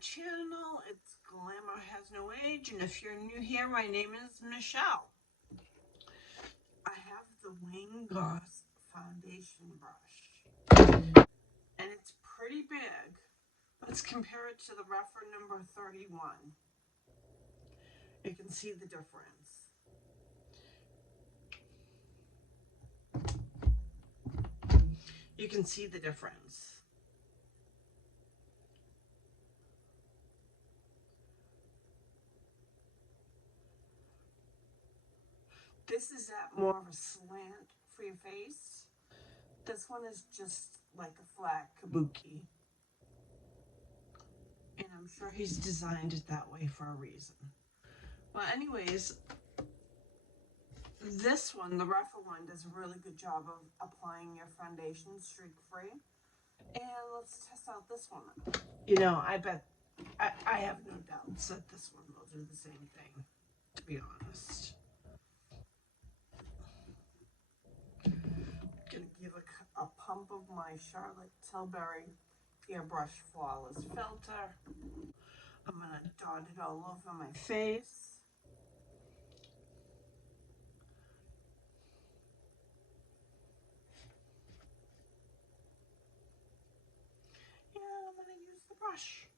channel. It's Glamour Has No Age, and if you're new here, my name is Michelle. I have the Wayne Goss foundation brush, and it's pretty big. Let's compare it to the Rephr number 31. You can see the difference. You can see the difference. This is at more of a slant for your face. This one is just like a flat kabuki. And I'm sure he's designed it that way for a reason. Well, anyways, this one, the Rephr one, does a really good job of applying your foundation streak-free. And let's test out this one. You know, I bet, I have no doubts that this one will do the same thing, to be honest. Gonna give a pump of my Charlotte Tilbury Airbrush Flawless Filter. I'm gonna dot it all over my face. And I'm gonna use the brush.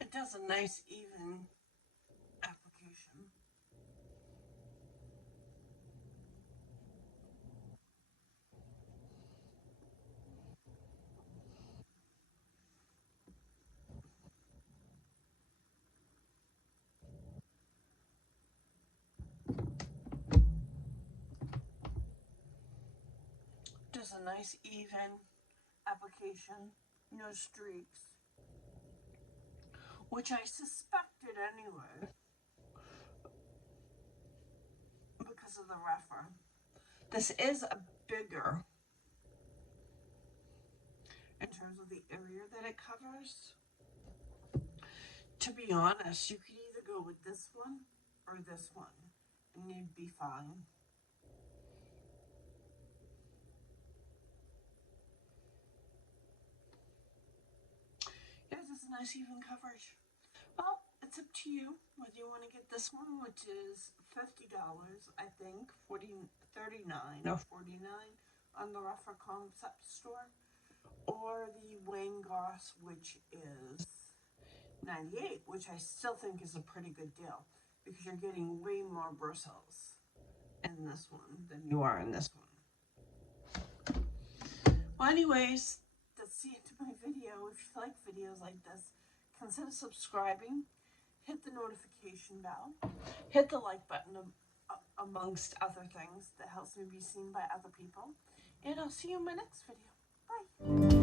It does a nice even application. Does a nice even application, no streaks. Which I suspected anyway, because of the Rephr. This is a bigger in terms of the area that it covers. To be honest, you could either go with this one or this one, and you'd be fine. Yeah, this is nice even coverage. Well, it's up to you whether you want to get this one, which is $50, I think, $39 or $49 on the Rephr concept store, or the Wayne Goss, which is $98, which I still think is a pretty good deal because you're getting way more bristles in this one than you are in this one. Well, anyways, that's the end of my video. If you like videos like this, consider subscribing, hit the notification bell, hit the like button amongst other things that helps me be seen by other people, and I'll see you in my next video. Bye.